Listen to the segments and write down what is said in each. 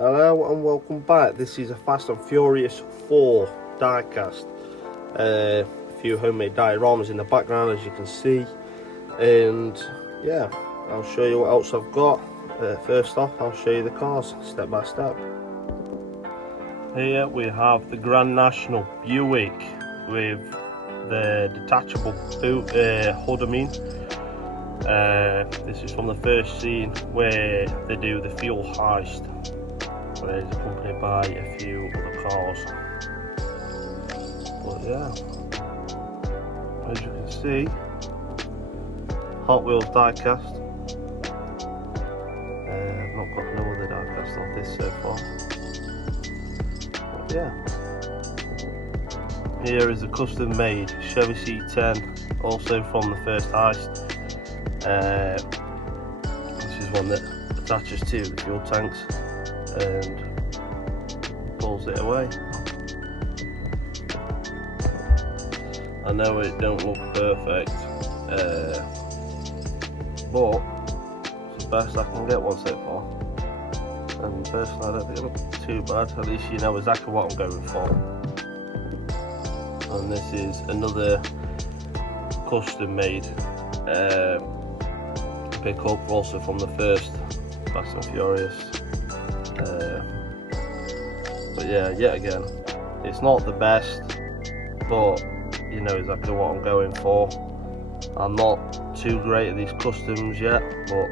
Hello and welcome back. This is a Fast and Furious 4 diecast. A few homemade dioramas in the background, as you can see. And yeah, I'll show you what else I've got. First off, I'll show you the cars step by step. Here we have the Grand National Buick with the detachable boot, hood. This is from the first scene where they do the fuel heist, where it's accompanied by a few other cars. But yeah, as you can see, Hot Wheels diecast. I've not got no other diecast of this so far. But yeah, here is a custom made Chevy C10, also from the first heist. This is one that attaches to the fuel tanks and pulls it away. I know it don't look perfect, but it's the best I can get one so far. And personally, I don't think it looks too bad. At least you know exactly what I'm going for. And this is another custom made pickup, also from the first Fast and Furious. But yeah, yet again, it's not the best, but you know exactly what I'm going for. I'm not too great at these customs yet, but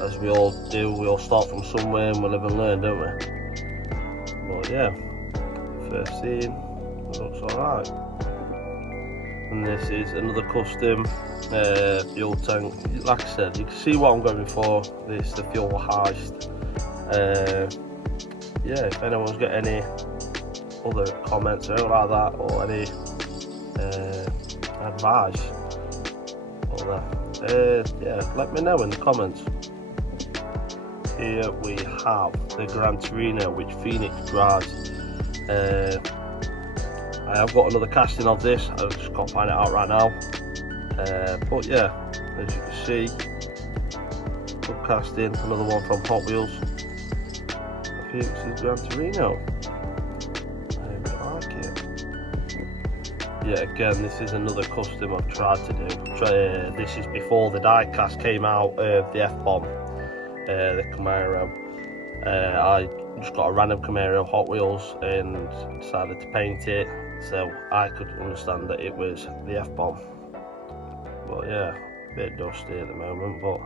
as we all do, we all start from somewhere and we live and learn, don't we? But yeah, first scene, it looks alright. And this is another custom fuel tank. Like I said, you can see what I'm going for. It's the fuel heist. Yeah, if anyone's got any other comments or anything like that, or any advice or that, yeah, let me know in the comments. Here we have the Gran Torino, which Phoenix drives. I have got another casting of this, I just can't find it out right now. But yeah, as you can see, good casting, another one from Hot Wheels. I think this is Gran Torino. I really like it. Yeah, again, this is another custom I've tried to do. This is before the diecast came out of the F-Bomb, the Camaro. I just got a random Camaro Hot Wheels and decided to paint it, so I could understand that it was the F-Bomb. But yeah, a bit dusty at the moment, but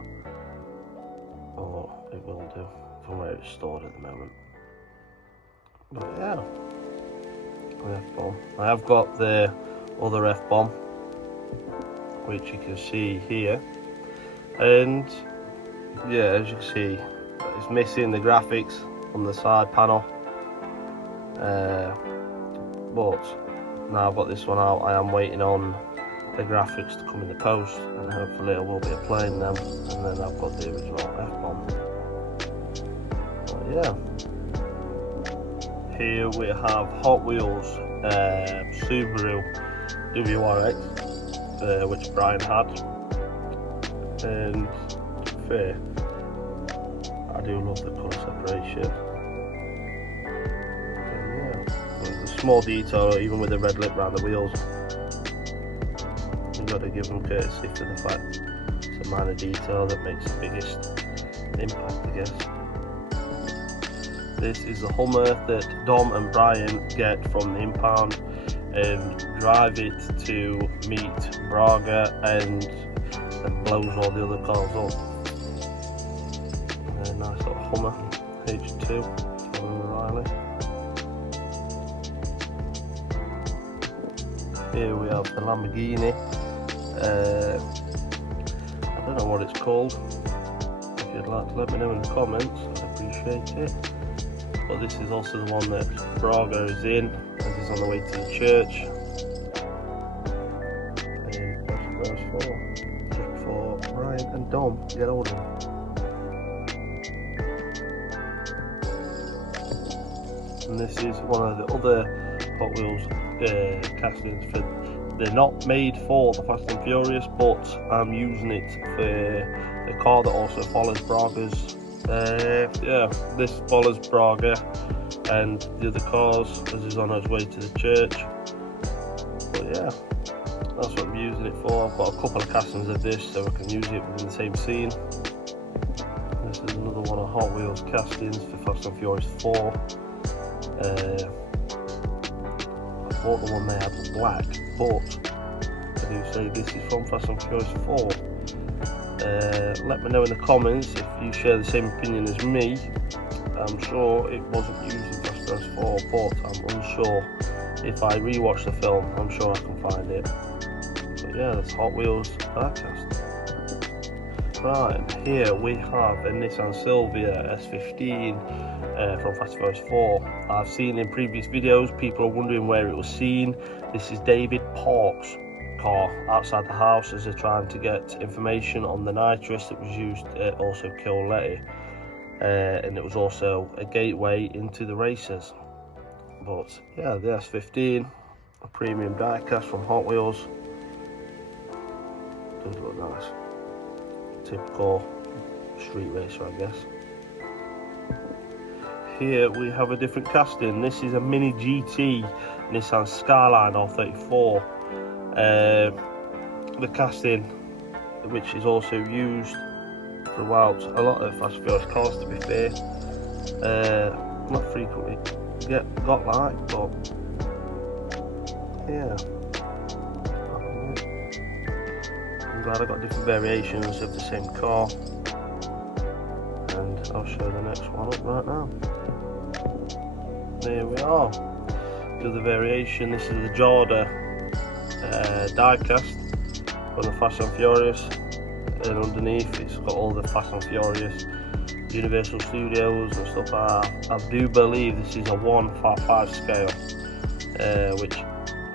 it will do from where it's stored at the moment. But yeah, the F-Bomb. I have got the other F-Bomb, which you can see here, and yeah, as you can see, it's missing the graphics on the side panel, but now I've got this one out, I am waiting on the graphics to come in the post, and hopefully I will be applying them, and then I've got the original F-Bomb. But yeah, here we have Hot Wheels Subaru WRX, which Brian had, and to be fair, I do love the colour separation. And yeah, there's a small detail, even with the red lip around the wheels. You've got to give them courtesy for the fact it's a minor detail that makes the biggest impact, I guess. This is the Hummer that Dom and Brian get from the impound and drive it to meet Braga, and blows all the other cars up. A nice little Hummer H2 from O'Reilly. Here we have the Lamborghini. I don't know what it's called. If you'd like to let me know in the comments, I'd appreciate it. But this is also the one that Braga is in, as he's on the way to the church. And that's what goes for, just before Brian and Dom get older. And this is one of the other Hot Wheels castings. They're not made for the Fast and Furious, but I'm using it for the car that also follows Braga's Yeah, this follows Braga and the other cars as he's on his way to the church. But yeah, that's what I'm using it for. I've got a couple of castings of this so I can use it within the same scene. This is another one of Hot Wheels castings for Fast and Furious 4. I thought the one they had was black, but I do say this is from Fast and Furious 4. Let me know in the comments if you share the same opinion as me. I'm sure it wasn't used in Fast and Furious 4, but I'm unsure. If I rewatch the film, I'm sure I can find it. But yeah, that's Hot Wheels diecast. Right, and here we have a Nissan Silvia S15 from Fast and Furious 4. I've seen in previous videos, people are wondering where it was seen. This is David Park's car outside the house as they're trying to get information on the nitrous that was used to also kill Letty. And it was also a gateway into the races. But yeah, the S15, a premium diecast from Hot Wheels. Does look nice. Typical street racer, I guess. Here we have a different casting. This is a mini GT Nissan Skyline R34. The casting, which is also used throughout a lot of Fast and Furious cars, to be fair. Not frequently got like, but yeah, I'm glad I got different variations of the same car, and I'll show the next one up right now. There we are. The other variation, this is the Jorda diecast from the Fast and Furious, and underneath it's got all the Fast and Furious Universal Studios and stuff like that. I do believe this is a 1/5 scale, which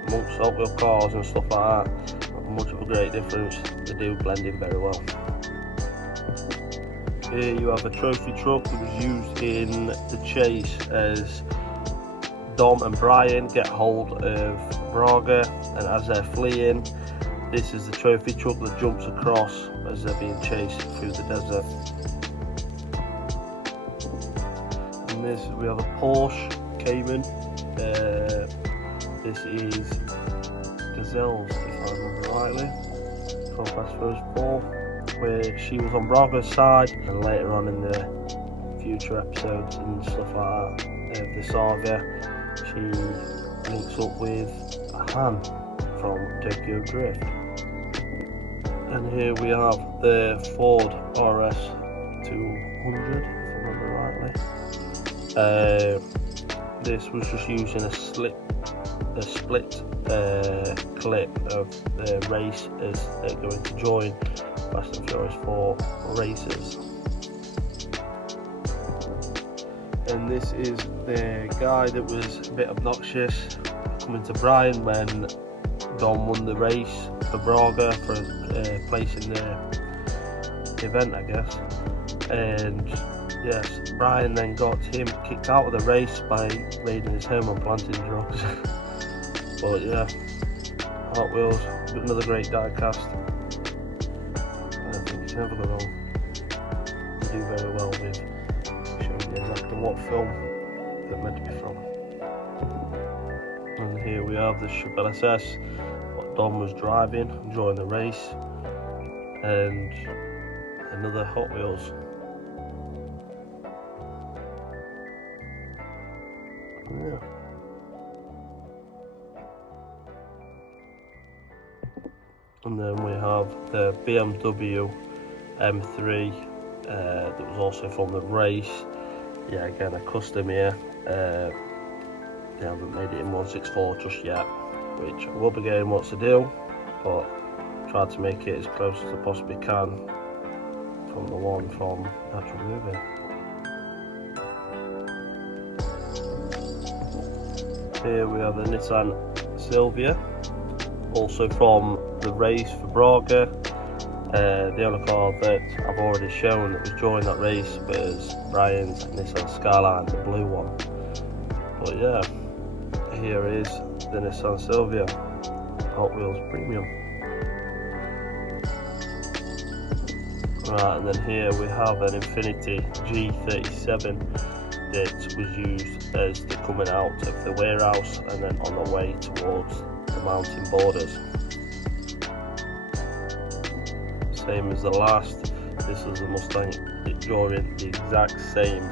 amongst Hot Wheel cars and stuff like that, not much of a great difference. They do blend in very well. Here you have a trophy truck that was used in the chase as Dom and Brian get hold of Braga, and as they're fleeing, this is the trophy truck that jumps across as they're being chased through the desert. And this, we have a Porsche Cayman. This is Gazelle's, if I remember rightly, from Fast and Furious 4, where she was on Braga's side, and later on in the future episodes and stuff like that of the saga, she links up with Han from Tokyo Drift. And here we have the Ford RS 200, if I remember rightly. This was just using a split clip of the race as they're going to join Fast and Furious 4 races. And this is the guy that was a bit obnoxious coming to Brian when Dom won the race for Braga for a place in the event, I guess. And yes, Brian then got him kicked out of the race by raiding his home and planting drugs. But yeah, Hot Wheels, another great diecast. I think you can never go wrong. They do very well with showing you exactly what film they're meant to be from. And here we have the Chevelle SS, what Dom was driving during the race, and another Hot Wheels. Yeah. And then we have the BMW M3 that was also from the race. Yeah, again a custom here. They haven't made it in 1/64 just yet, which I will be getting what's to do, but try to make it as close as I possibly can from the one from the actual movie. Here we have the Nissan Silvia, also from the race for Braga. The only car that I've already shown that was during that race was Brian's Nissan Skyline, the blue one. But yeah, here is the Nissan Silvia Hot Wheels Premium. Right, and then here we have an Infinity G37 that was used as the coming out of the warehouse and then on the way towards the mountain borders. Same as the last, this was the Mustang during the exact same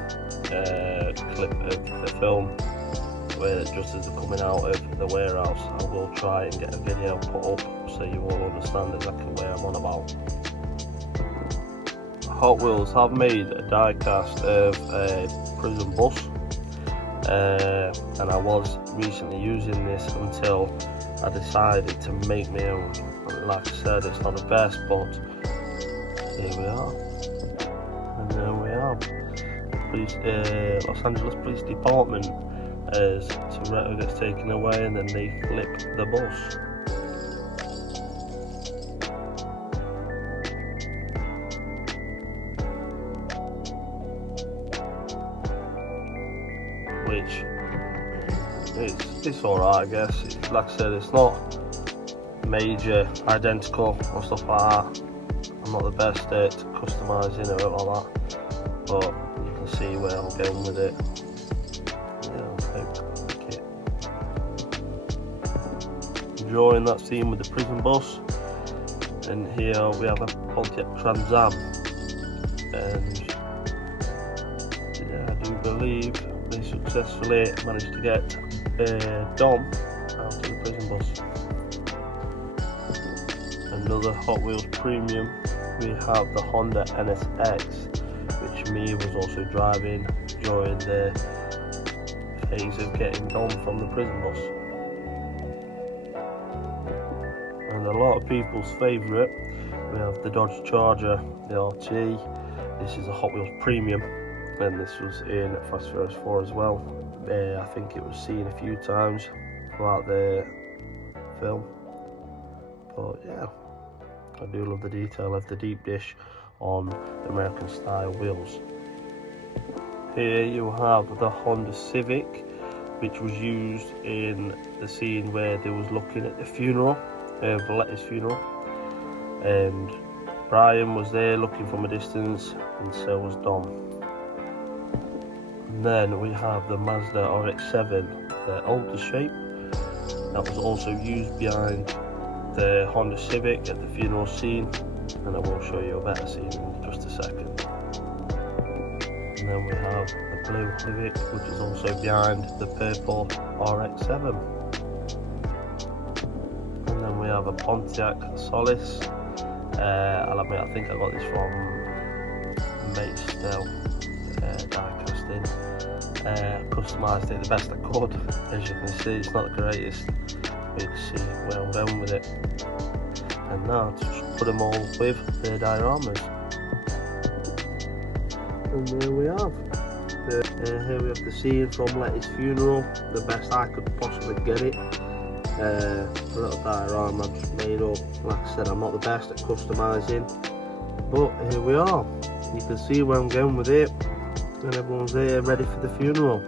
clip of the film, where just as they're coming out of the warehouse. I will try and get a video put up so you all understand exactly where I'm on about. Hot Wheels have made a die cast of a prison bus, and I was recently using this until I decided to make my own. Like I said, it's not the best, but here we are, and there we are. Los Angeles Police Department as Toretto gets taken away and then they flip the bus. Which it's alright, I guess. Like I said, it's not major identical or stuff like that. I'm not the best at customising or all that, but you can see where I'm going with it. Yeah, I like it. Drawing that scene with the prison bus, and here we have a Pontiac Trans Am, and yeah, I do believe they successfully managed to get Dom out of the prison bus. Another Hot Wheels Premium, we have the Honda NSX, which me was also driving during the phase of getting Dom from the prison bus. And a lot of people's favourite, we have the Dodge Charger, the RT. This is a Hot Wheels Premium, and this was in Fast Furious 4 as well. I think it was seen a few times throughout the film, but yeah, I do love the detail of the deep dish on the American style wheels. Here you have the Honda Civic, which was used in the scene where they was looking at the funeral, Valletti's funeral, and Brian was there looking from a distance, and so was Dom. And then we have the Mazda RX-7, the older shape, that was also used behind the Honda Civic at the funeral scene, and I will show you a better scene in just a second. And then we have the blue Civic, which is also behind the purple RX-7. And then we have a Pontiac Solace. I'll admit, I think I got this from Maidstone die casting. Customised it the best I could. As you can see, it's not the greatest, but you can see where I'm going with it. And now to just put them all with the dioramas. And there we have. Here we have the scene from Letty's funeral, the best I could possibly get it. A little diorama I've just made up. Like I said, I'm not the best at customising, but here we are. You can see where I'm going with it, and everyone's here ready for the funeral.